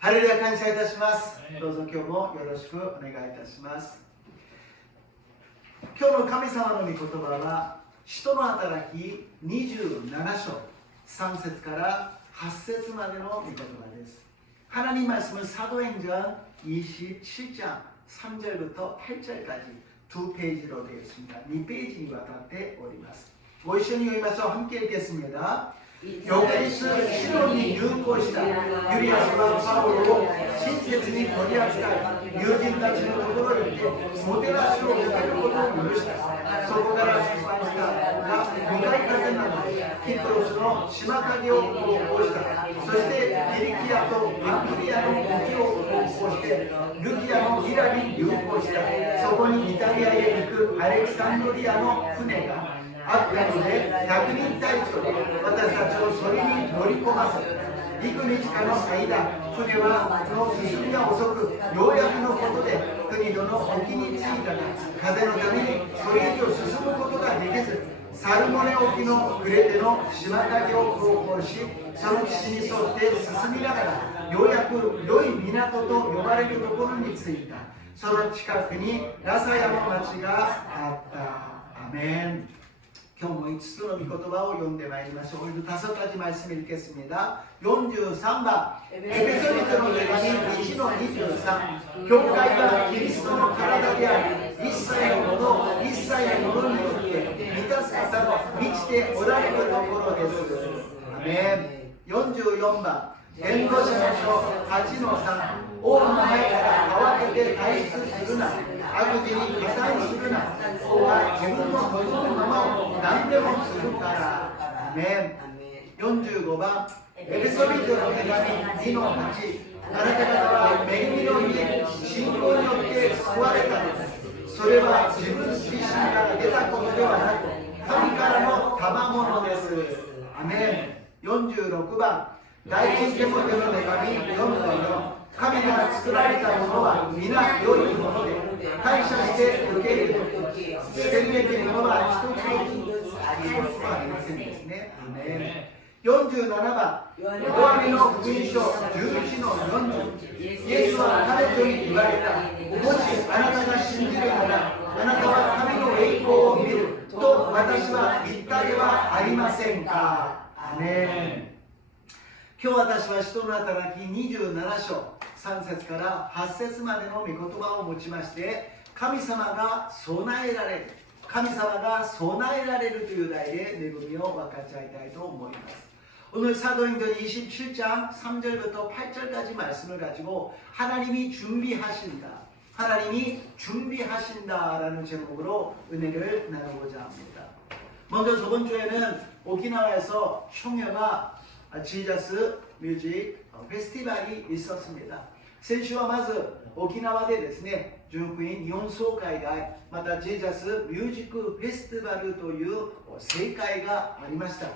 ハレルヤ感謝いたします。どうぞ今日もよろしくお願いいたします。今日の神様の御言葉は使徒の働き27章3節から8節までの御言葉です。하나님 말씀은 사도행전 27장 3절부터 8절까지 두 페이지로 되어 있습니다. 2페이지にわたっております。ご一緒に読みましょう。함께 읽겠습니다. 요게리스 시론이 유고시다. 유리아스와 바울로 신세진이 거리하시다. 유진까지는 도로를 이렇게 모델하시로 기다릴 것도 누르시다. 소고가라 출판시다. 무가이까지 나는 히프로스로 심하게 오고시다. そしてギリキアとパンプリアの国を航行してルキアのイラに入港した。そこにイタリアへ行くアレクサンドリアの船があったので100人隊長で私たちをそれに乗り込ませ幾日かの間船はの進みが遅くようやくのことで国土の沖に着いたが風のためにそれ以上進むことができずサルモネ沖のクレテの島影を航行しその岸に沿って進みながらようやく良い港と呼ばれるところに着いた。その近くにラサヤの町があった。アメン。今日も5つの御言葉を読んでまいりましょう。다섯 가지 말씀 읽겠습니다. 43번 에베소비터の手紙1の23教会がキリストの体であり一切のもの一切のものによって満たす方が満ちておられるところです。アメン。44番伝道者の書8の3王の前から慌てて退出するな悪事に加担するな王は自分の望むままを何でもするからアメン。45番エペソビトの手紙2の8あなた方は恵みの家信仰によって救われたのです。それは自分自身から出たことではなく神からの賜物です。アメン。46番第一テモテの手紙4の4神が作られたものは皆良いもので感謝して受け入れる宣言できるものは一つずつありませんですね。アメン。47番ヨハネの福音書11の40イエスは彼女に言われた。もしあなたが信じるならあなたは神の栄光を見ると私は言ったではありませんか。アメン。今日私は使徒の働き27章3節から8節までの御言葉を持ちまして神様が備えられる神様が備えられるという題で恵みを分かち合いたいと思います。오늘 사도행전 27장 3절부터 8절까지 말씀을 가지고 하나님이 준비하신다 하나님이 준비하신다라는 제목으로 은혜를 나누고자 합니다. 먼저 저번 주에는 오키나와에서 총회가 지저스 뮤직 페스티벌이 있었습니다. 先週はまず沖縄でですね、純福音日本総会がまたジーザスミュージックフェスティバルという盛会がありました。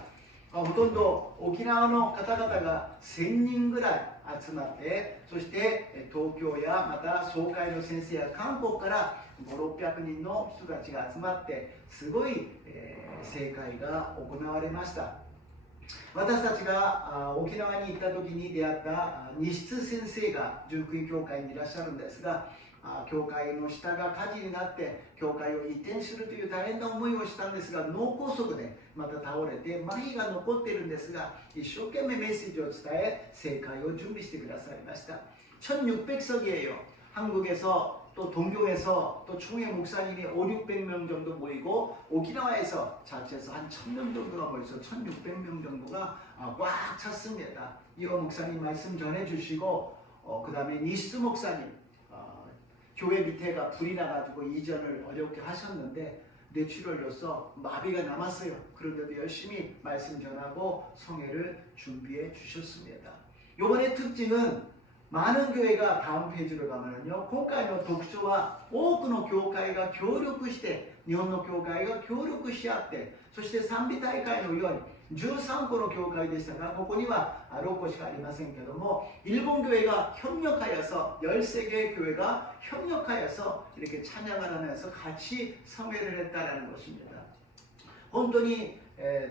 ほとんど沖縄の方々が1000人ぐらい集まって、そして東京やまた総会の先生や韓国から5、600人の人たちが集まってすごい盛会が行われました。私たちが沖縄に行った時に出会った西津先生が純福音教会にいらっしゃるんですが、教会の下が火事になって教会を移転するという大変な思いをしたんですが脳梗塞でまた倒れて麻痺が残っているんですが一生懸命メッセージを伝え盛会を準備してくださいました。 1600석이에요. 한국에서 또 동교에서 또 총회 목사님이 500~600명 정도 모이고 오키나와에서 자체에서 한 1000명 정도가 모여서 1600명 정도가 꽉 찼습니다. 이호 목사님 말씀 전해주시고 그 다음에 니스 목사님 교회 밑에가 불이 나가지고 이전을 어렵게 하셨는데 뇌출혈로서 마비가 남았어요. 그런데도 열심히 말씀 전하고 성회를 준비해 주셨습니다. 이번의 특징은 많은 교회가 다음 페이지로 가면요 今回の特徴は多くの教会が協力して日本の教会が協力し合ってそして賛美大会のように13個の教会でしたがここには6個しかありませんけども일본 교회가 협력하여서 13개의 교회가 협력하여서 이렇게 찬양을 하면서 같이 성회를 했다라는 것입니다. 本当に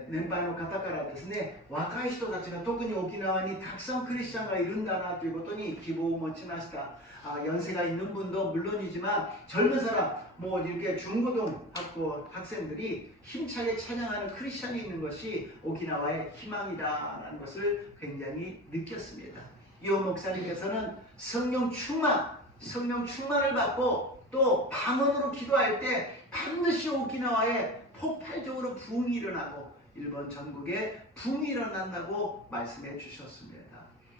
年配の方からですね、若い人たちが特に沖縄にたくさんクリスチャンがいるんだなということに希望を持ちました。연세가 있는 분도 물론이지만 젊은 사람, 뭐 이렇게 중고등학교 학생들이 힘차게 찬양하는 크리스찬이 있는 것이 오키나와의 희망이다라는 것을 굉장히 느꼈습니다. 이호 목사님께서는 성령 충만을 받고 또 방언으로 기도할 때 반드시 오키나와에 폭발적으로 부흥이 일어나고 일본 전국에 부흥이 일어난다고 말씀해 주셨습니다.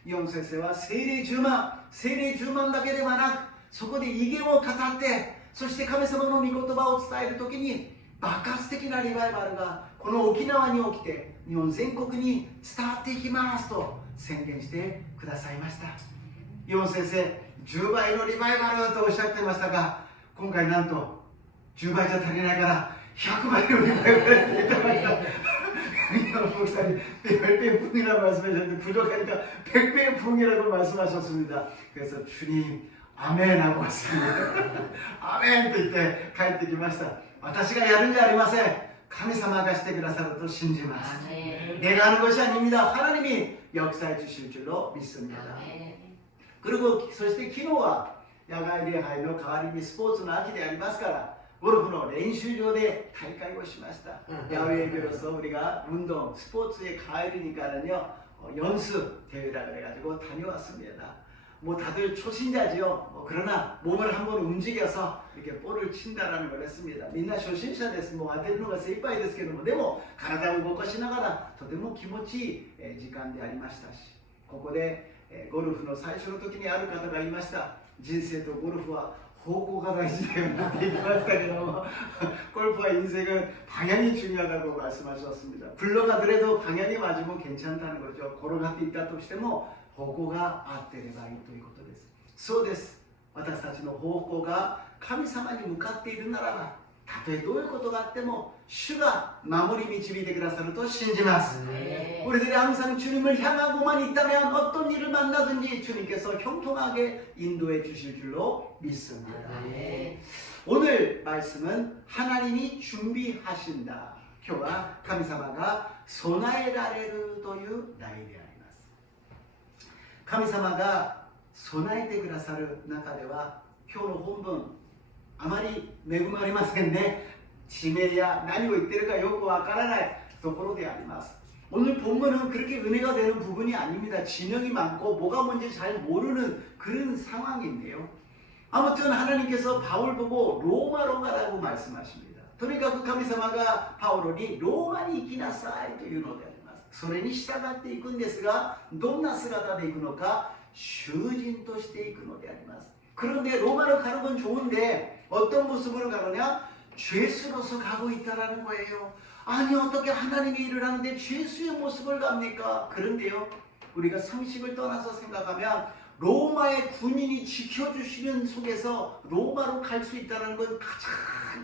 イオン先生は聖霊10万だけではなく、そこで異言を語って、そして神様の御言葉を伝えるときに爆発的なリバイバルがこの沖縄に起きて日本全国に伝わっていきますと宣言してくださいました。イオン先生、10倍のリバイバルとおっしゃってましたが、今回なんと10倍じゃ足りないから100倍のリバイバルって言ってました。목사님 10배 부흥이라고 말씀하셨는데 부족하니까 100배 부흥이라고 말씀하셨습니다. 그래서 주님 아멘 하고 왔습니다. 아멘 と言って帰ってきました。私がやるんじゃありません。神様がしてくださると信じます。 내가 하는 것이 아닙니다. 하나님이 역사해 주실 줄로 믿습니다. 그리고 そして昨日は野外礼拝の代わりにスポーツの秋でありますから、ゴルフの練習場で大会をしました。야외교로서 우리가 운동, 스포츠에 가을이니까는요 연습 대회라 그래가지고 다녀왔습니다. 뭐 다들 초신자지요. 그러나 몸을 한번 움직여서 이렇게 볼을 친다라는 걸 했습니다. 민나 초신자です。もう当てるのが精一杯ですけども、でも体を動かしながらとても気持ちいい時間でありましたし、ここでゴルフの最初の時にある方が言いました。人生とゴルフは方向が大事だよなって言ってましたけども골프와 인생은 방향이 중요하다고 말씀하셨습니다. 굴러가더라도 방향이 맞으면 괜찮다는 거죠. 걸어갈 때 있다 또しても方向が合っていればいいということです。そうです。私たちの方向が神様に向かっているならば、たとえどういうことがあっても主が守り導いてくださると信じます。 우리들이 항상 주님을 향하고만 있다면 어떤 일을 만나든지 주님께서 형통하게 인도해 주실 줄로 믿습니다. 오늘 말씀은 하나님이 준비하신다. 今日は神様が備えられるという題であります。神様が備えてくださる中では、今日の本文あまり恵まりませんね。地名や何を言ってるかよくわからないところであります。 오늘 본문은 그렇게 은혜가 되는 부분이 아닙니다. 지명이 많고 뭐가 뭔지 잘 모르는 그런 상황인데요. 아무튼 하나님께서 바울 보고 로마로 가라고 말씀하십니다. 그러니까 그神様が 바울이 로마に行きなさいというのであります。それに従っていくんですが、どんな姿で行くのか、囚人として行くのであります。 그런데 로마로 가는 건 좋은데 어떤 모습으로 가느냐? 죄수로서 가고 있다라는 거예요. 아니 어떻게 하나님의 일을 하는데 죄수의 모습을 갑니까? 그런데요, 우리가 상식을 떠나서 생각하면 로마의 군인이 지켜주시는 속에서 로마로 갈 수 있다는 건 가장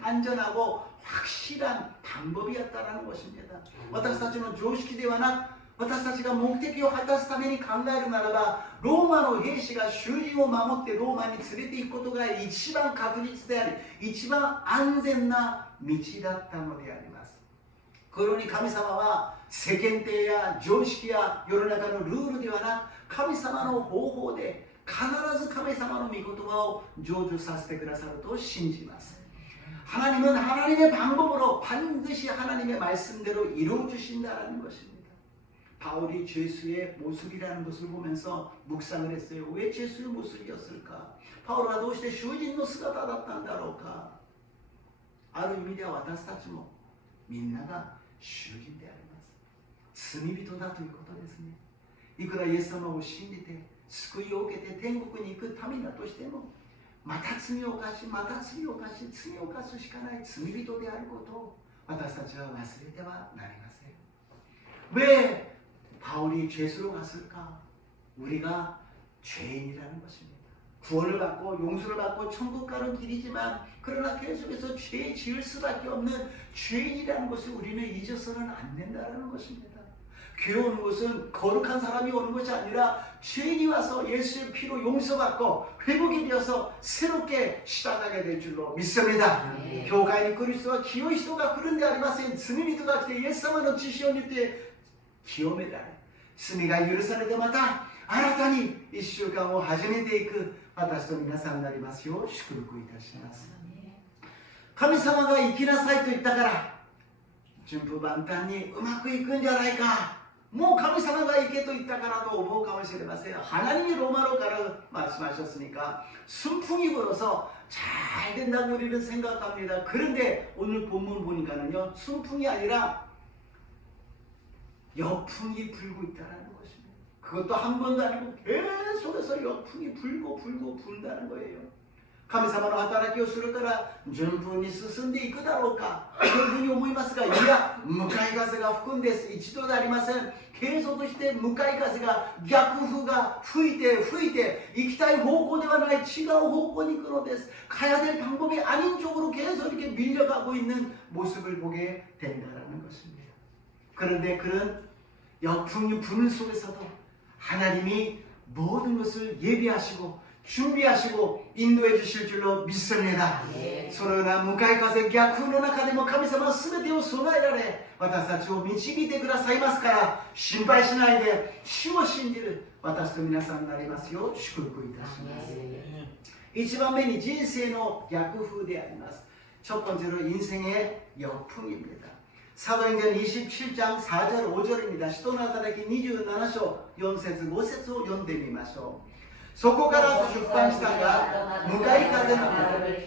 안전하고 확실한 방법이었다는 것입니다. 私たちの常識ではなく、私たちが目的を果たすために考えるならば、ローマの兵士が囚人を守ってローマに連れて行くことが一番確実であり、一番安全な道だったのであります。 그러니 神様は世間体や常識や世の中のルールではなく、神様の方法で必ず神様の御言葉を成就させてくださると信じます。 하나님은 하나님의 방법으로 반드시 하나님의 말씀대로 이루어 주신다라는 것입니다. 바울이 죄수의 모습이라는 것을 보면서 묵상을 했어요. 왜 죄수의 모습이었을까? 바울은 どうして囚人の姿だったんだろうか? ある意味では私たちもみんなが囚人であります。罪人だということですね。いくらイエス様を信じて救いを受けて天国に行くためだとしても、また罪を犯し、また罪を犯し、罪を犯すしかない罪人であることを私たちは忘れてはなりません。왜 바울이 죄수로 갔을까? 우리가 죄인이라는 것입니다. 구원을 받고 용서를 받고 천국 가는 길이지만, 그러나 계속해서 죄 지을 수밖에 없는 죄인이라는 것을 우리는 잊어서는 안 된다는 것입니다. 교회 오는 것은 거룩한 사람이 오는 것이 아니라 죄인이 와서 예수의 피로 용서받고 회복이 되어서 새롭게 시작하게 될 줄로 믿습니다. 교会に来る人は清い人が来るんでありません。罪人が来てイエス様の血潮によって清められ、罪が許されてまた新たに1週間を始めていく私と皆さんになりますよう祝福いたします。神様が生きなさいと言ったから順風満帆にうまくいくんじゃないか、もう神様が行けと言ったからと思うかもしれません。하나님이 로마로 가라 말씀하셨으니까 순풍이 불어서 잘 된다고 우리는 생각합니다. 그런데 오늘 본문 보니까는요, 순풍이 아니라 역풍이 불고 있다는 것입니다. 그것도 한 번도 아니고 계속해서 역풍이 불고 분다는 거예요. 神様の働きをするから順風に進んでいくだろうかというふうに思いますが、いや、向かい風が吹くんです。一度でありません。継続して向かい風が、逆風が吹いて行きたい方向ではない違う方向に行くのです。 가야 될 방법이 아닌 쪽으로 계속 이렇게 밀려가고 있는 모습을 보게 된다는 것입니다. 그런데 그런 역풍이 부는 속에서도 하나님이 모든 것을 예비하시고 준비하시고 인도해 주실 줄로 믿습니다. そのような向かい風逆風の中でも神様は全てを備えられ私たちを導いてくださいますから、心配しないで主を信じる私と皆さんになりますよう祝福いたします。1番目に人生の逆風であります。 첫 번째로 인생의 역풍입니다. 사도행전 27장 4절 5절입니다. 시도나타라키 27章 4節 5節を読んでみましょう。 そこから出版したが向かい風の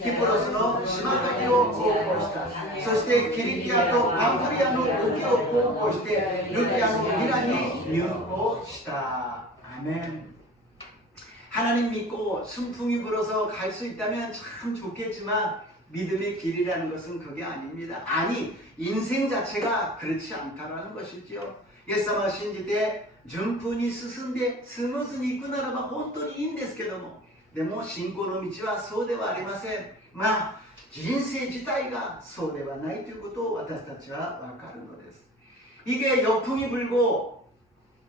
キプロスの島先を航行した。そしてキリキアとパンフリアの沖を航行してルキアのミラに入港した。 아멘. 하나님 믿고 순풍이 불어서 갈 수 있다면 참 좋겠지만 믿음의 길이라는 것은 그게 아닙니다. 아니, 인생 자체가 그렇지 않다라는 것이지요. 예수様を信じて順風に進んでスムーズに行くならば本当にいいんですけども、でも信仰の道はそうではありません。まあ人生自体がそうではないということを私たちは分かるのです。 이게 역풍이 불고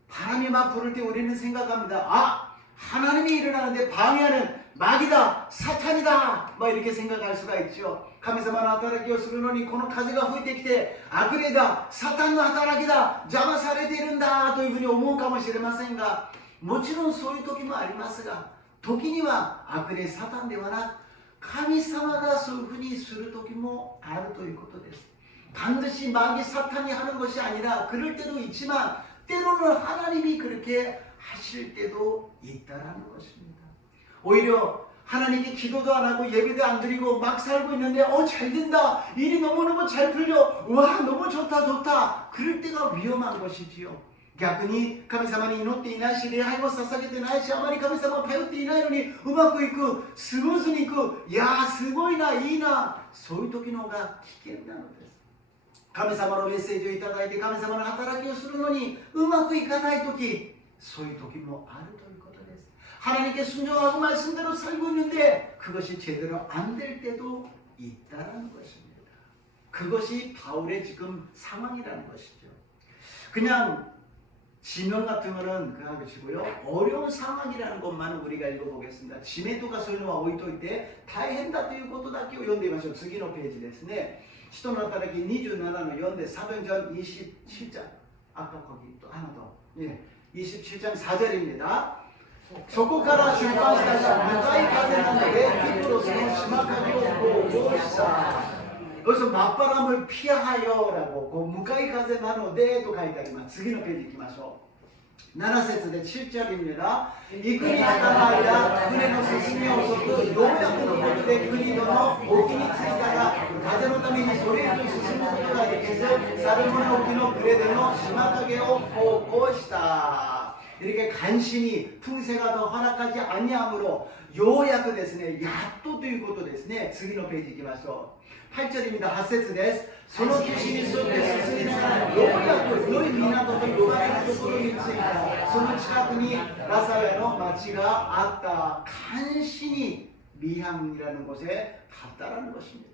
바람이 막 부를 때 우리는 생각합니다. 아, 하나님이 일어나는데 방해하는 마귀다, 사탄이다, 뭐 이렇게 생각할 수가 있죠. 神様の働きをするのにこの風が吹いてきて悪霊だ、サタンの働きだ、邪魔されているんだというふうに思うかもしれませんが、もちろんそういう時もありますが、時には悪霊サタンではなく神様がそういうふうにする時もあるということです。 반드시 마귀 사탄이 하는 것이 아니라 그럴 때도 있지만 때로는 하나님이 그렇게 하실 때도 있다라는 것입니다. 오히려 하나님께 기도도 안 하고 예배도 안 드리고 막 살고 있는데 잘 된다, 일이 너무너무 잘 풀려, 와 너무 좋다, 그럴 때가 위험한 것이지요. 逆に神様に祈っていないし礼拝も捧げてないしあまり神様を頼っていないのにうまくいく、スムーズにいく、いやーすごいな、いいな、そういう時の方が危険なのです。 神様のメッセージをいただいて神様の働きをするのにうまくいかない時、そういう時もあるということです。 하나님께 순종하고 말씀대로 살고 있는데 그것이 제대로 안 될 때도 있다는 것입니다. 그것이 바울의 지금 상황이라는 것이죠. 그냥 지명 같은 거는 그냥 하시고요, 어려운 상황이라는 것만 우리가 읽어보겠습니다. 地名とかそういうのは置いといて大変だということだけを読んでみましょう。次のページですね。 使徒の働き27の4で사도행전 27장 아까 거기 또 하나 더 27장 4절입니다. そこから出版した向かい風なのでキプロスの島陰を航行した。 여기서 맞바람을 피하여라고向かい風なのでと書いてあります。次のページ行きましょう。 7節で 7절입니다. 이国にが間船の進み遅くようやくのことで国土の沖に着いたら風のためにそれ以上進むことができずサルモネ沖のクレデの島陰を航行した。 이렇게 간신히 풍세가 더 허락하지 아니하므로 요약ですね、やっとということですね。次のページ行きましょう。 8절입니다. 8節です。その岸に沿って進みながらようやく良い港と呼ばれるところに着いた。その近くにラサヤの町があった。간신히 미항이라는 곳에 갔다라는 것입니다.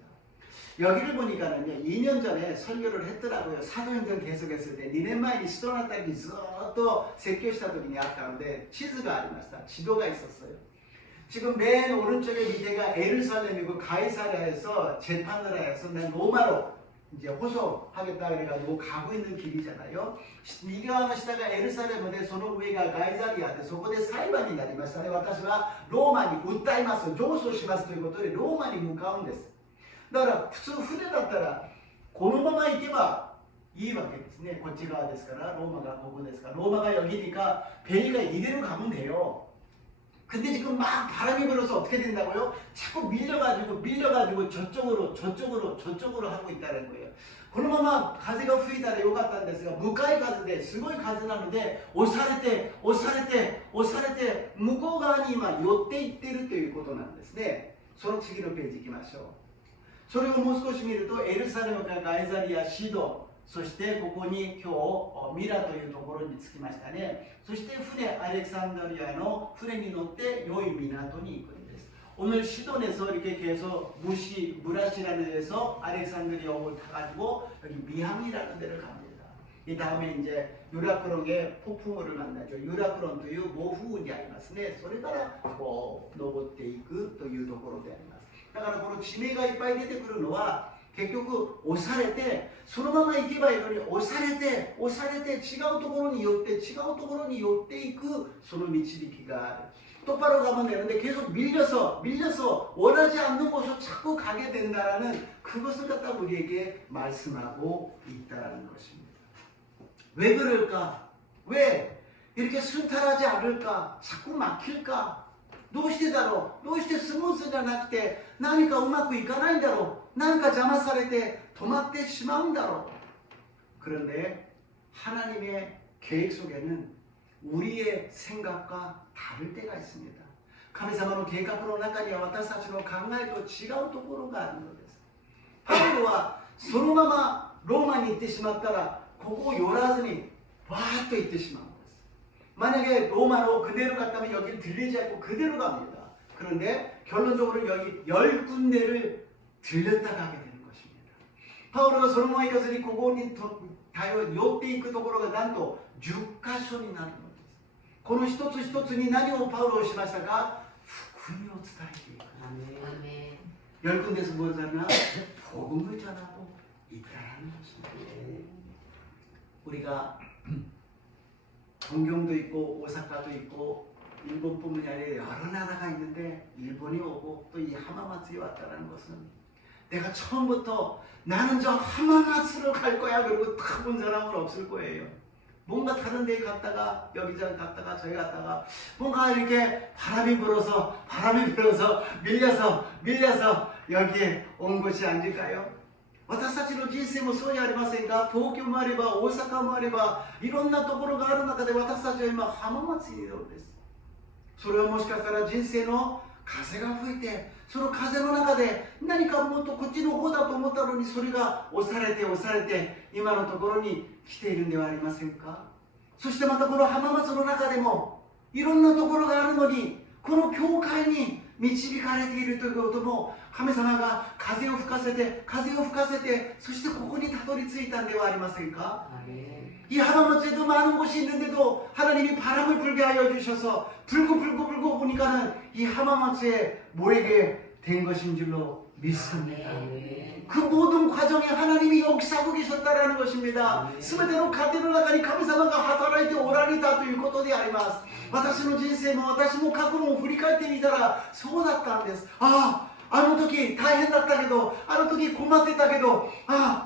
여기를 보니까는요 2년 전에 설교를 했더라고요. 사도행전 계속했을 때 2年前に使徒の働きずっと説教した時にあったので地図がありました。지도가 있었어요. 지금 맨 오른쪽에 밑에가 에르살렘이고 가이사랴에서 재판을 해서 난 로마로 이제 호소하겠다 그래가지고 가고 있는 길이잖아요. 네가 시다가 에르살렘에 その上がガイザリアでそこで裁判になりましたね。私はローマに訴えます、上訴しますということでローマに向かうんです。だから普通船だったらこのまま行けばいいわけですね。こっち側ですからローマがここですから로마가 여기니까 배니까 이대로 가면 돼요. 근데 지금 막 바람이 불어서 어떻게 된다고요? 자꾸 밀려가지고 저쪽으로 하고 있다는 거예요. このまま風が吹いたらよかったんですが向かい風ですごい風なので押されて向こう側に今寄っていっているということなんですね。その次のページ行きましょう。それをもう少し見るとエルサレムからガイザリア、シド、そしてここに今日ミラというところに着きましたね。そしてアレクサンドリアの船に乗って良い港に行くんです。오늘 시돈에서 이렇게 계속 브라시라는 데서 알렉산드리아 올 타가지고 여기 미함이라는 데를 갑니다. 이 다음에 이제 유라크론의 폭풍우를 만나죠. 유라크론 という暴風雨にありますね。それからこう登っていくというところであります。だからこの地名がいっぱい出てくるのは結局押されてそのまま行けばいいのに押されて違うところに寄っていくその導きがある。똑바로 가면 되는데 계속 밀려서 원하지 않는 곳으로 자꾸 가게 된다라는 그것을 갖다 우리에게 말씀하고 있다라는 것입니다. 왜 그럴까? 왜 이렇게 순탄하지 않을까? 자꾸 막힐까? どうしてだろう？どうしてスムーズじゃなくて何かうまくいかないんだろう？何か邪魔されて止まってしまうんだろう？ 그런데 하나님의 계획 속에는 우리의 생각과 다를 때가 있습니다. 神様の計画の中には私たちの考えと違うところがあるのです。パウロはそのままローマに行ってしまったらここを寄らずにわーっと行ってしまう。 만약에 로마로 그대로 갔다면 여기를 들리지 않고 그대로 갑니다. 그런데 결론적으로 여기 10군데를 들렸다 가게 되는 것입니다. 바울은 솔로몬에 갔으니 그곳이 다요 요때 있고 도로가 난도 10箇所になるのです。この一つ一つに何をパウロはしましたか？福音を伝えていく。 10군데에서 뭘 하나? 복음을 전하고 있다는 것입니다. 우리가 동경도 있고 오사카도 있고 일본뿐만이 아니라 여러 나라가 있는데 일본이 오고 또 이 하마마츠에 왔다는 것은 내가 처음부터 나는 저 하마마츠로 갈 거야 그리고 딱 본 사람은 없을 거예요. 뭔가 다른 데 갔다가 여기저기 갔다가 저기 갔다가 뭔가 이렇게 바람이 불어서 밀려서 여기에 온 것이 아닐까요? 私たちの人生もそうじゃありませんか？東京もあれば大阪もあればいろんなところがある中で私たちは今浜松にいるのです。それはもしかしたら人生の風が吹いてその風の中で何かもっとこっちの方だと思ったのにそれが押されて今のところに来ているんではありませんか？そしてまたこの浜松の中でもいろんなところがあるのにこの教会に導かれているということも神様が風を吹かせてそしてここにたどり着いたんではありませんか？ 이 하마마츠에도 많은 곳이 있는데도 하나님이 바람을 불게 하여 주셔서 불고 보니까는 이 하마마츠에 모이게 된 것인 줄로 믿습니다. 그 모든 과정에 하나님이 역사하고 계셨다라는 것입니다. 스베테노 가테노 나가니神様が働いておられたということであります。私の人生も私も過去も振り返ってみたらそうだったんです。あの時大変だったけどあの時困ってたけど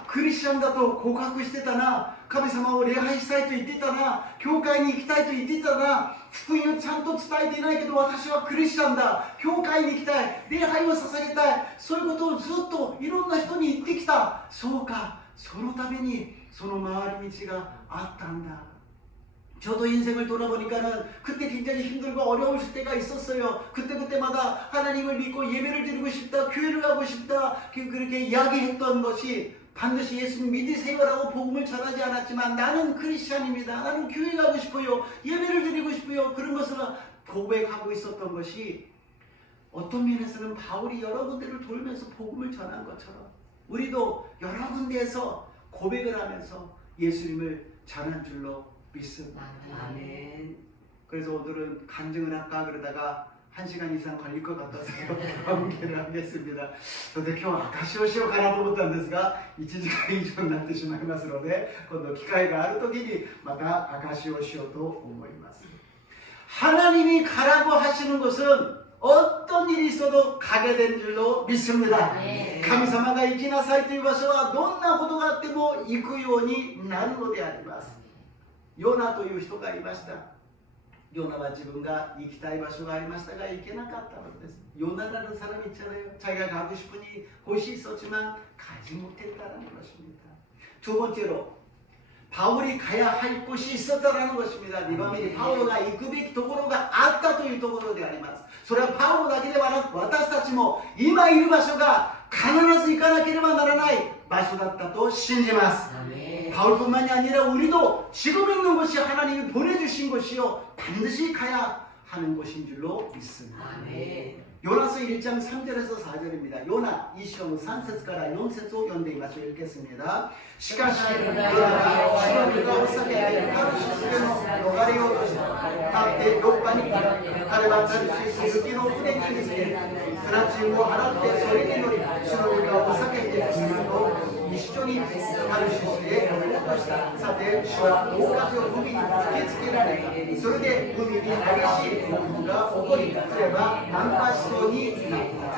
クリスチャンだと告白してたな神様を礼拝したいと言ってたな教会に行きたいと言ってたな福音をちゃんと伝えていないけど私はクリスチャンだ教会に行きたい礼拝を捧げたいそういうことをずっといろんな人に言ってきたそうかそのためにその回り道があったんだ 저도 인생을 돌아보니까는 그때 굉장히 힘들고 어려울 때가 있었어요. 그때마다 하나님을 믿고 예배를 드리고 싶다, 교회를 가고 싶다 그렇게 이야기했던 것이 반드시 예수님 믿으세요라고 복음을 전하지 않았지만 나는 크리스찬입니다. 나는 교회 가고 싶어요. 예배를 드리고 싶어요. 그런 것을 고백하고 있었던 것이 어떤 면에서는 바울이 여러 군데를 돌면서 복음을 전한 것처럼 우리도 여러 군데에서 고백을 하면서 예수님을 전한 줄로 믿습니다. 아멘. 그래서 오늘은 간증을 할까 그러다가 1시간 이상 걸릴 것 같아서 경계를 하겠습니다. で今日は証しをしようかなと思ったんですが、1時間以上になってしまいますので、今度機会がある時にまた証しをしようと思います。 하나님이 가라고 하시는 것은 어떤 일이 있어도 가게 된 줄로 믿습니다. 神様が行きなさいという場所はどんなことがあっても行くようになるのであります。ヨナという人がいました。ヨナは自分が行きたい場所がありましたが行けなかったのです。요나라는 사람이 있잖아요. 자기가 가고 싶으니 곳이 있었지만 가지 못했다는 것입니다. 두 번째로 바울이 가야 할 곳이 있었다라는 것입니다. 리바밀이 바울가行くべきところがあったというところであります。それはパウロだけではなく私たちも今いる場所が必ず行かなければならない場所だったと信じます。 바울뿐만이 아니라 우리도 지금 있는 곳이 하나님이 보내주신 곳이요 반드시 가야 하는 곳인 줄로 믿습니다. 요나서 1장 3절에서 4절입니다. 요나 2章 3節から 4節を読んでみましょう。 읽겠습니다. しかしヨナは主の御顔を避けてタルシスへの逃れようとした。立ってヨッパに来た。彼はタルシス行きの船にですね、船賃を払ってそれに乗り、主の御顔を避けて今と一緒にタルシスへ乗ろうとした。さて主は大風を海に吹きつけられた。それで海に激しい暴風が起こり、船は難破しそうになった。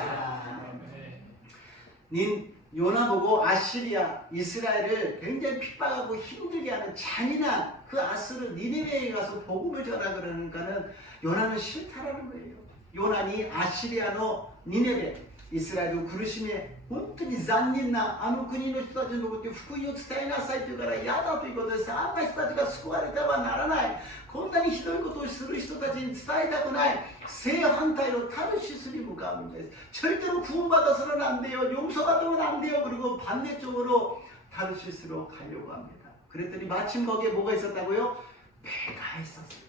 요나 보고 아시리아, 이스라엘을 굉장히 핍박하고 힘들게 하는 잔인한 그 아스르 니네베에 가서 복음을 전하 그러니까는 요나는 싫다라는 거예요. 요나니 아시리아노 니네베, 이스라엘を苦しめ本当に残忍なあの国の人たちのことを福音を伝えなさいと言うから嫌だということです。あんな人たちが救われてはならない。こんなにひどいことをする人たちに伝えたくない。正反対のタルシスに向かうんです。 절대로 구원받아서는 안 돼요. 용서받으면 안 돼요. 그리고 반대쪽으로 타르시스로 가려고 합니다. 그랬더니 마침 거기에 뭐가 있었다고요? 배가 있었어요.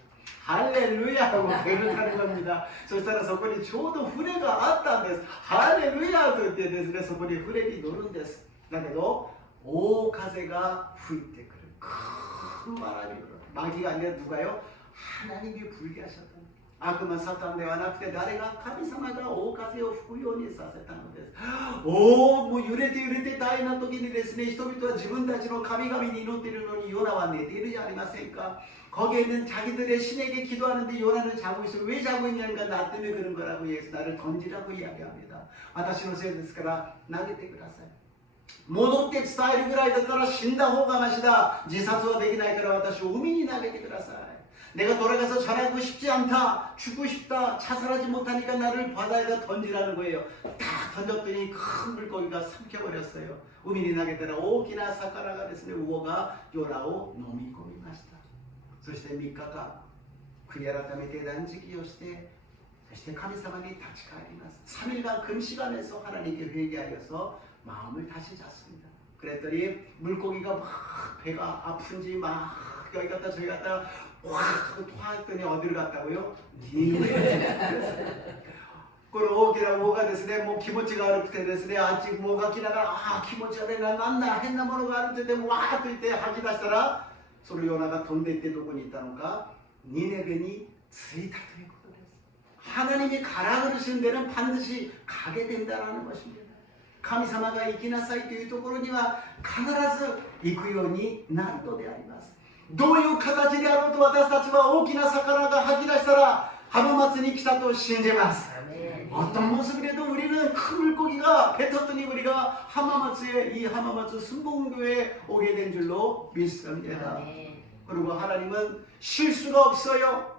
할렐루야 하고 배를 타는 겁니다. そしたらそこにちょうど船があったんです。ハレルヤと言ってですね、そこに船に乗るんです。だけど大風が吹いてくる。큰 바람이 불어요. 마귀가 아니라 누가요? 하나님이 불게 하셨다. 악만 사탄ではなくて誰が神様が大風を吹くようにさせたのです。もう揺れて大変な時にですね、人々は自分たちの神々に祈っているのにヨナは寝ているじゃありませんか。 거기에 있는 자기들의 신에게 기도하는데 요나는 자고 있어요. 왜 자고 있냐니까 나 때문에 그런 거라고 해서 나를 던지라고 이야기합니다. 私のせいですから投げてください。戻って伝えるぐらいだったら死んだ方がマシだ。自殺はできないから私を海に投げてください。 내가 돌아가서 전하고 싶지 않다. 죽고 싶다. 자살하지 못하니까 나를 바다에다 던지라는 거예요. 딱 던졌더니 큰 물고기가 삼켜버렸어요. 우민이 나게되라 오기나 사카라가 됐으니 우어가 요나오 노미込みました. そして3日間悔い改めて断食をして、そして神様に立ち返ります。 3일간 금식하면서 하나님께 회개하여서 마음을 다시 잡습니다. 그랬더니 물고기가 막 배가 아픈지 막 여기 갔다 저기 갔다 확 토했더니 어디를 갔다고요? 니네베. これ大きな棒がですね、もう気持ちが悪くてですね、あっちもがきながら、ああ気持ち悪いな、なんだ変なものがあるって言ってわーっと言って吐き出したら、それヨナが飛んでいってどこに行ったのか、ニネベに着いたということです。 하나님이 가라 그러시는 데는 반드시 가게 된다라는 것입니다. 神様が行きなさいというところには必ず行くようになるのであります。 どういう形であろうと私たちは大きな魚が吐き出したら浜松に来たと信じます。 어떤 모습이라도 우리는 큰 물고기가 뱉었더니 우리가 이 하마마츠 순복음교회에 오게 된 줄로 믿습니다. 그리고 하나님은 실수가 없어요.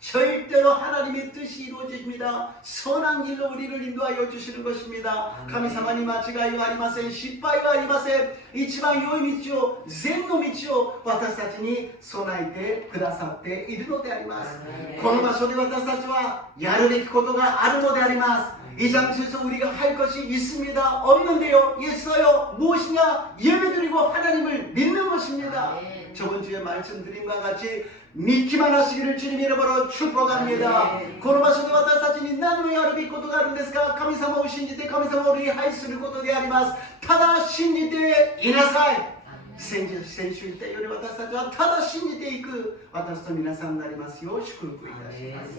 절대로 하나님의 뜻이 이루어집니다. 선한 길로 우리를 인도하여 주시는 것입니다. 神様に間違いはありません。失敗はありません。一番良い道を、善の道を私たちに備えてくださっているのであります。この場所で私たちはやるべきことがあるのであります。 이 장소에서 우리가 할 것이 있습니다. 없는데요. 있어요. 무엇이냐? 예배드리고 하나님을 믿는 것입니다. 저번 주에 말씀드린 바와 같이 믿기만 하시기를 주님 이름으로 축복합니다. この場所で私たちに何をやるべきことがあるんですか。神様を信じて神様を礼拝することであります。ただ信じていなさい。先週言ったように私たちはただ信じていく私と皆さんになりますよう祝福いたします。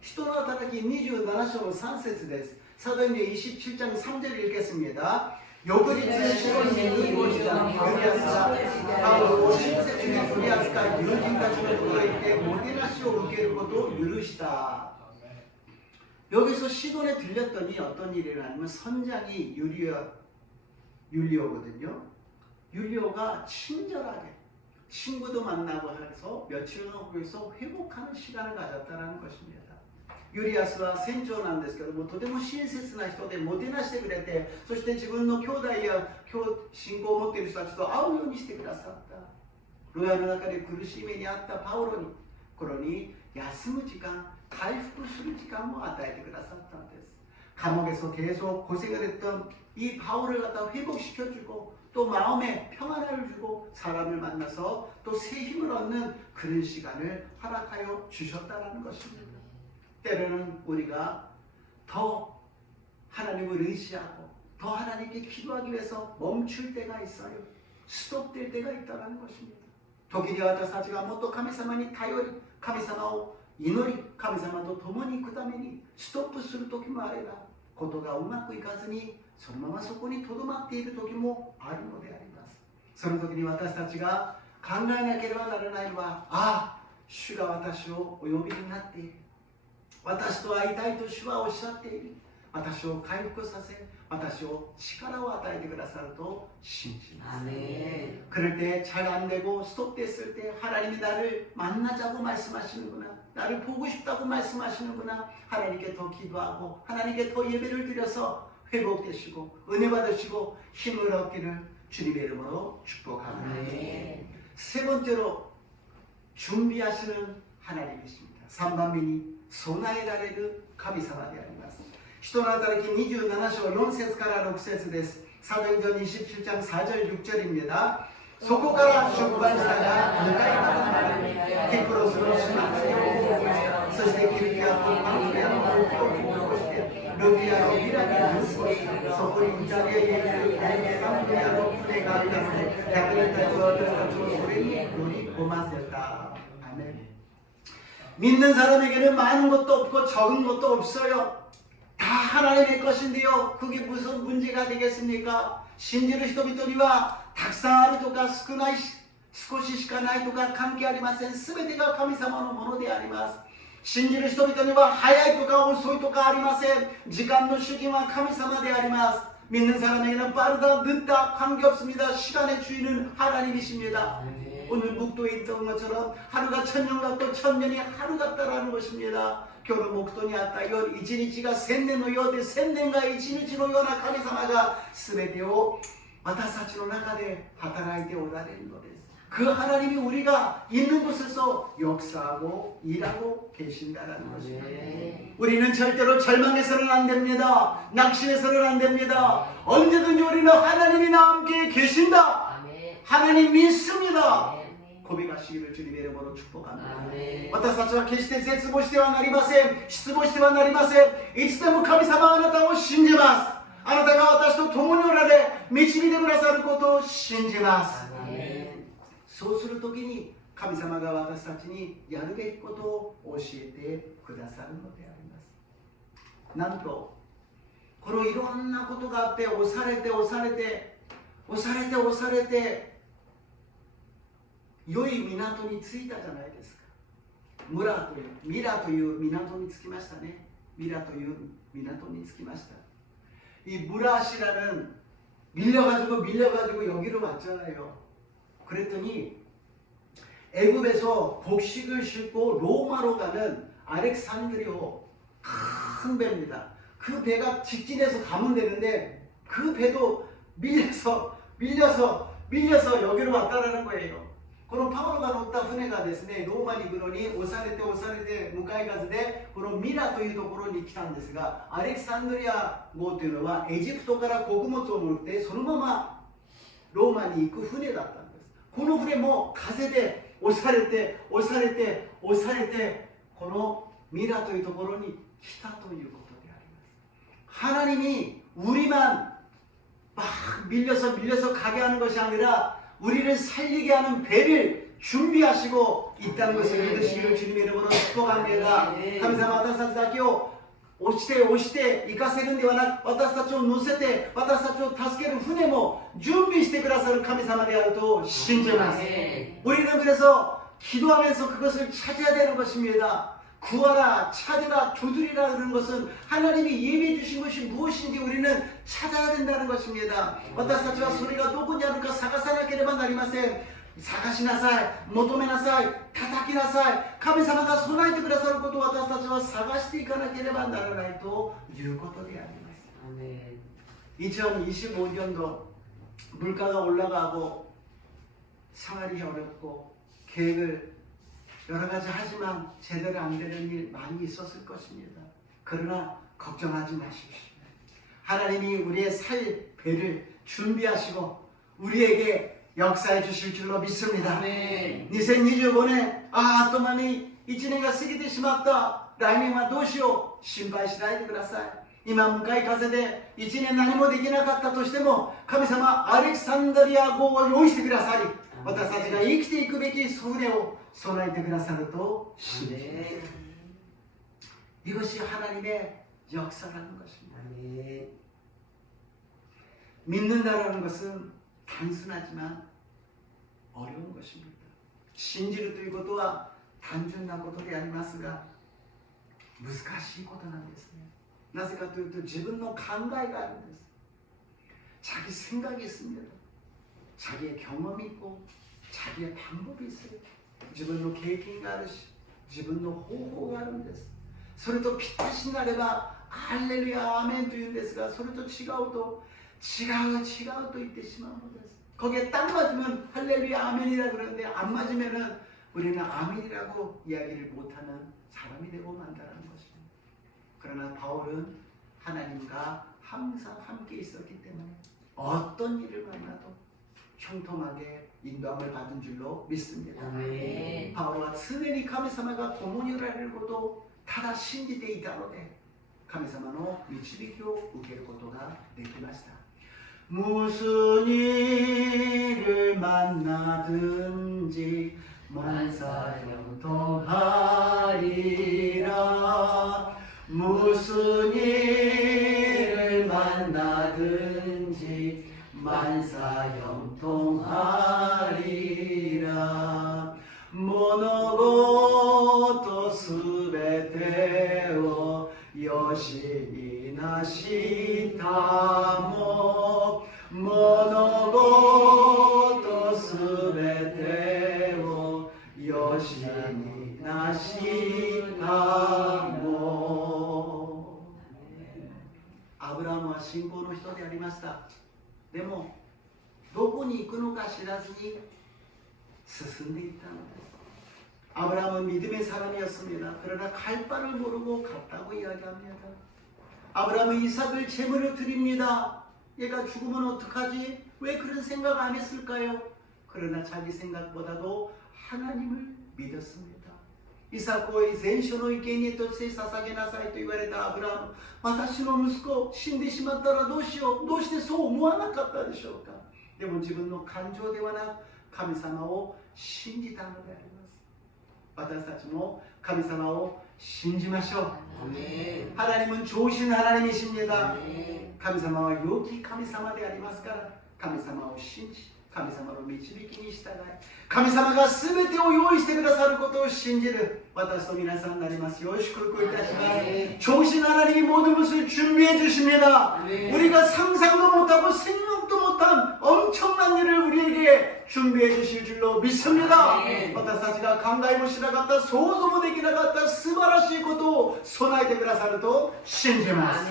人の働き27章の3節です。사도행전 27장 3절을 읽겠습니다.翌日シドニに移動したユリアスがパウロを親切に取り扱い友人たちのところへ行ってもてなしを受けることを許した. 여기서 시돈에 들렸더니 어떤 일이 일어나냐면 선장이 율리오거든요. 율리오가 친절하게 친구도 만나고 해서 며칠을 거기서 회복하는 시간을 가졌다는 것입니다. ユリアスは船長なんですけども、とても親切な人でもてなしてくれて、そして自分の兄弟や信仰を持っている人たちと会うようにしてくださった。牢屋の中で苦しい目にあったパウロに休む時間、回復する時間も与えてくださったのです。 감옥에서 계속 고생을 했던 이 바울을 갖다 회복시켜주고 또 마음에 평안을 주고 사람을 만나서 또 새 힘을 얻는 그런 시간을 허락하여 주셨다는 것입니다. 때로는 우리가 더 하나님을 의지하고 더 하나님께 기도하기 위해서 멈출 때가 있어요. 스톱될 때가 있다는 것입니다. 時に私たちがもっと神様に頼り、神様を祈り、神様と共に行くためにストップする時もあれば、ことがうまくいかずにそのままそこにとどまっている時もあるのであります。その時に私たちが考えなければならないのは、ああ、主が私をお呼びになっている。私と会いたいと主はおっしゃっている。私を回復させ、私を力を与えてくださると信じます。 그럴 때 잘 안 되고 스톱됐을 때 하나님이 나를 만나자고 말씀하시는구나, 나를 보고 싶다고 말씀하시는구나, 하나님께 더 기도하고 하나님께 더 예배를 드려서 회복되시고 은혜 받으시고 힘을 얻기를 주님의 이름으로 축복합니다. 세 번째로 준비하시는 하나님이십니다. 3番目に備えられる神様であります。人の働き27章4節から6節です。 사도행전 27장 4절 6절입니다. そこから出版したが向かい方までキプロスの島々を訪れ、そしてキルキアとパンフリアの国境を通してルビアのミラに入港し、そこにイタリアへ行くサンフリアの船があったので、役人たちは私たちをそれに乗り込ませた。 아멘. 믿는 사람에게는 많은 것도 없고 적은 것도 없어요. 다 하나님의 것인데요. 그게 무슨 문제가 되겠습니까? 신지를人々にはたくさんあるとか少ない少ししかないとか関係ありません。すべてが神様のものであります。信じる人々には早いとか遅いとかありません。時間の主権は神様であります。 믿는 사람에게는 빠르다 늦다 관계없습니다. 시간의 주인은 하나님이십니다. 오늘 묵도에 있던 것처럼 하루가 천년 같고 천년이 하루 같다라는 것입니다. 今日の黙祷にあったように一日が千年のようで千年が一日のような神様が全てを私たちの中で働いておられるのです。 그 하나님이 우리가 있는 곳에서 역사하고 일하고 계신다는 것입니다. 우리는 절대로 절망해서는 안 됩니다. 낙심해서는 안 됩니다. 언제든지 우리는 하나님이 나와 함께 계신다. 하나님 믿습니다. 고백하시기를 주님의 이름으로 축복합니다. 私たちは決して絶望してはなりません。失望してはなりません。いつでも神様はあなたを信じます。あなたが私と共におられ導いてくださることを信じます。そうするときに神様が私たちにやるべきことを教えてくださるのであります。なんとこのいろんなことがあって押されて良い港に着いたじゃないですか。ミラという港に着きましたね。ミラという港に着きました。이 무라시라는 밀려가지고 여기로 왔잖아요. 그랬더니 애굽에서 곡식을 싣고 로마로 가는 알렉산드리오 큰 배입니다. 그 배가 직진해서 가면 되는데 그 배도 밀려서 여기로 왔다라는 거예요. このパウロが乗った船がですね、ローマに行くのに押されて向かい風でこのミラというところに来たんですが、アレクサンドリア号というのはエジプトから穀物を持ってそのままローマに行く船だったんです。この船も風で押されてこのミラというところに来たということであります。하나님이 우리만 막 밀려서 가게 하는 것이 아니라 우리를 살리게 하는 배를 준비하시고 있다는 것을 믿으시기를 주님의 이름으로 축복합니다. 감사합니다. 私たちだけを押して行かせるんではなく、私たちを乗せて私たちを助ける船も準備してくださる神様であると信じます。 우리는 그래서 기도하면서 그것을 찾아야 되는 것입니다. 구하라, 찾으라, 두드리라 그런 것은 하나님이 예비해 주신 것이 무엇인지 우리는 찾아야 된다는 것입니다. 私たちはそれがどこにあるか探さなければなりません。探しなさい、求めなさい、叩きなさい。神様が備えてくださることを私たちは探していかなければならないということであります。 2025년도 물가가 올라가고 생활이 어렵고 계획을 여러 가지 하지만 제대로 안 되는 일 많이 있었을 것입니다. 그러나 걱정하지 마십시오. 하나님이 우리의 살 배를 준비하시고 우리에게 역사해 주실 줄로 믿습니다. 2025年、あっと間に1年が過ぎてしまった。来年はどうしよう。心配しないでください。今向かい風で1年何もできなかったとしても、神様アレクサンドリア号を用意してくださり、私たちが生きていくべき船を備えてくださると信じます。 이것이 하나님의 역사라는 것입니다. 믿는다라는 것은 단순하지만 어려운 것입니다. 신지를ということは単純なことでありますが難しいことなんですね。なぜかというと自分の考えがあるんです。 자기 생각이 있습니다. 자기의 경험이 있고 자기의 방법이 있어요. 自分の経験があるし自分の方法があるんです。それとぴったしになればハレルヤアーメンというんですが、それと違うと違うと言ってしまうのです。 거기에 딱 맞으면 할렐루야 아멘이라 그러는데 안 맞으면은 우리는 아멘이라고 이야기를 못하는 사람이 되고 만다는 것입니다. 그러나 바울은 하나님과 항상 함께 있었기 때문에 어떤 일을 만나도 형통하게 인도함을 받은 줄로 믿습니다. 바울은 常に神様が共におられることをただ信じていたので神様の導きを受けることができました。 무슨 일을 만나든지 만사형통하리라. 무슨 일을 만나든지 만사형통하리라. 物事すべてをよしになしたも物事すべてをよしになしたも。アブラハムは信仰の人でありました。でもどこに行くのか知らずに進んでいったのです。 아브라함은 믿음의 사람이었습니다. 그러나 갈 바를 모르고 갔다고 이야기합니다. 아브라함은 이삭을 제물로 드립니다. 얘가 죽으면 어떡하지? 왜 그런 생각 안 했을까요? 그러나 자기 생각보다도 하나님을 믿었습니다. 이삭을全焼の生贄として捧げなさいと言われたアブラハム、私の息子死んでしまったらどうしよう、どうしてそう思わなかったでしょうか。でも自分の感情ではなく神様を信じたのであります。 私たちも神様を信じましょう。 하나님은 좋으신 하나님이십니다. 神様は良き神様でありますから神様を信じ神様の導きに従い神様が全てを用意してくださることを信じる私と皆さんになりますよう祝福いたします。 좋으신 하나님이 모든 것을 준비해 주십니다. 우리가 상상도 못하고 생각도 못한 엄청난 일을 우리에게 준비해 주실 줄로 믿습니다. 私たちが考えもしなかった想像もできなかった素晴らしいことを備えてくださると信じます。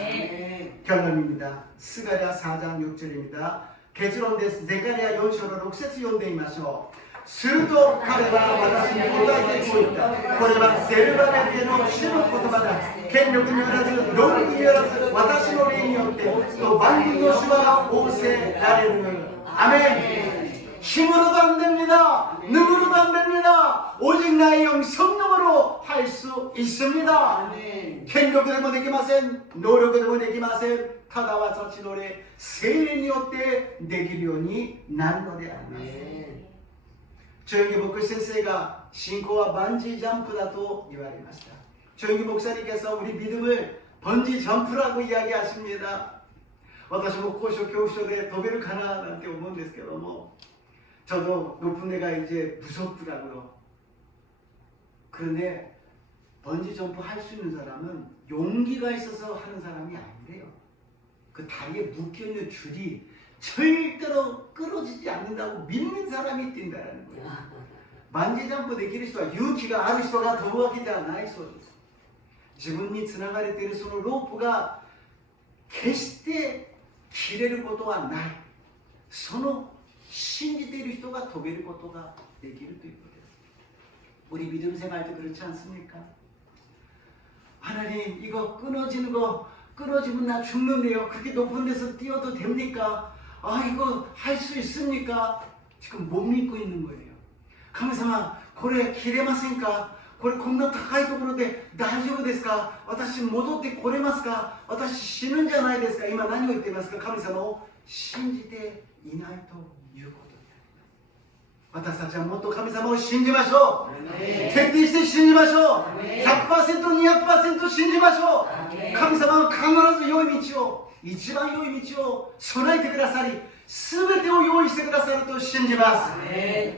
결론입니다. 스가랴 4장 6절입니다. 결론です。ゼカリア4章の6節読んでみましょう。すると彼は私に答えてこう言った。これはゼルバベルへの主の言葉だ。権力によらず論理によらず私の霊によってと万軍の主は仰せられる。アメン。힘으로도 안 됩니다. 능으로도 안 됩니다. 오직 나의 영 성령으로 것도 할 수 있습니다.権力でもできません。能力でもできません。ただ私の霊、聖霊によってできるようになるのであります。조영기 목사先生が信仰はバンジージャンプだと言われました。조영기 목사님께서 우리 믿음을 번지 점프라고 이야기하십니다. 私も高所恐怖症で飛べるかななんて思うんですけども, 저도 높은 데가 이제 무섭더라고요. 그런데 번지 점프 할 수 있는 사람은 용기가 있어서 하는 사람이 아니래요. 그 다리에 묶여있는 줄이 절대로 끊어지지 않는다고 믿는 사람이 뛴다는 거예요. 번지 점프 できる人は勇気がある人が飛ぶわけではないそうです。自分につながれているそのロープが決して切れることはない。その信じている人が飛べることができるということです。 우리 믿음 생활도 그렇지 않습니까? 하나님, 이거 끊어지는 거, 끊어지면 나 죽는데요. 그렇게 높은 데서 뛰어도 됩니까? 아, 이거 할 수 있습니까? 지금 못 믿고 있는 거예요. 神様、これ切れませんか? これこんな高いところで大丈夫ですか? 私戻ってこれますか? 私死ぬんじゃないですか? 今何を言っていますか? 神様を信じていないということであります。私たちはもっと神様を信じましょう。徹底して信じましょう。 100%、200% 信じましょう。神様は必ず良い道を、一番良い道を備えてくださり、全てを用意してくださると信じます。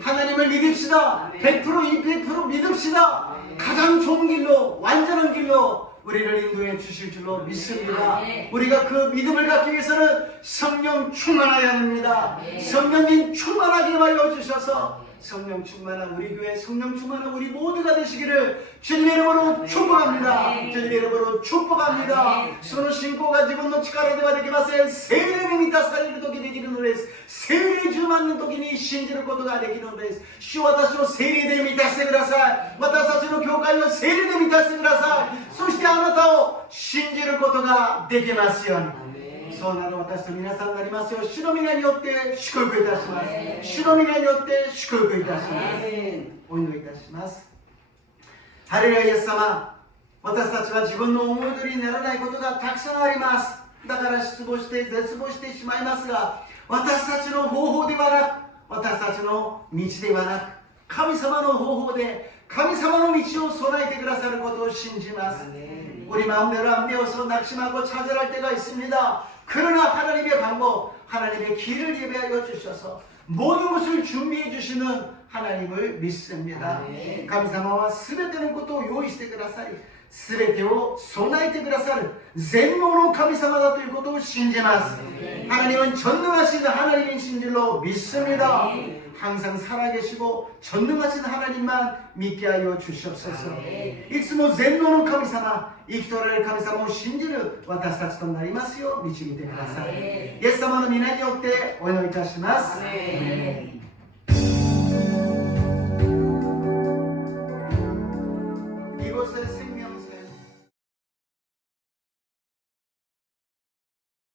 하나님을 믿읍시다. 100%, 200% 믿읍시다. 가장 좋은 길로, 완전한 길로 우리를 인도해 주실 줄로 믿습니다. 우리가 그 믿음을 갖기 위해서는 성령 충만해야 합니다. 성령님 충만하게 하여 주셔서 성령 충만한 우리 교회, 성령 충만한 우리 모두가 되시기를 주님의 이름으로 축복합니다. 주님의 이름으로 축복합니다. その信仰が自分の力ではできません。聖霊に満たされる時できるのです。聖霊充満の時に信じることができるのです。主は私を聖霊で満たしてください。私たちの教会を聖霊で満たしてください。そしてあなたを信じることができますように。 そうなる私と皆さんになりますよう、主の皆によって祝福いたします。主の皆によって祝福いたします。お祈りいたします。ハレルヤイエス様、私たちは自分の思い通りにならないことがたくさんあります。だから失望して絶望してしまいますが、私たちの方法ではなく、私たちの道ではなく、神様の方法で神様の道を備えてくださることを信じます。 우리 마음대로 안 되어서 낙심하고 좌절할 때가 있습니다. 그러나 하나님의 방법, 하나님의 길을 예배하여 주셔서 모든 것을 준비해 주시는 하나님을 믿습니다. 神様は全てのことを用意してくださり、全てを備えてくださる全能の神様だということを信じます。 하나님은 전능하신 하나님이신 줄로 믿습니다. 항상 살아계시고 전능하신 하나님만 믿게 하여 주시옵소서. いつも全能の神様、生きとられる神様を信じる私たちとなりますよう導いてください。イエス様の皆によってお祈りいたします。이곳에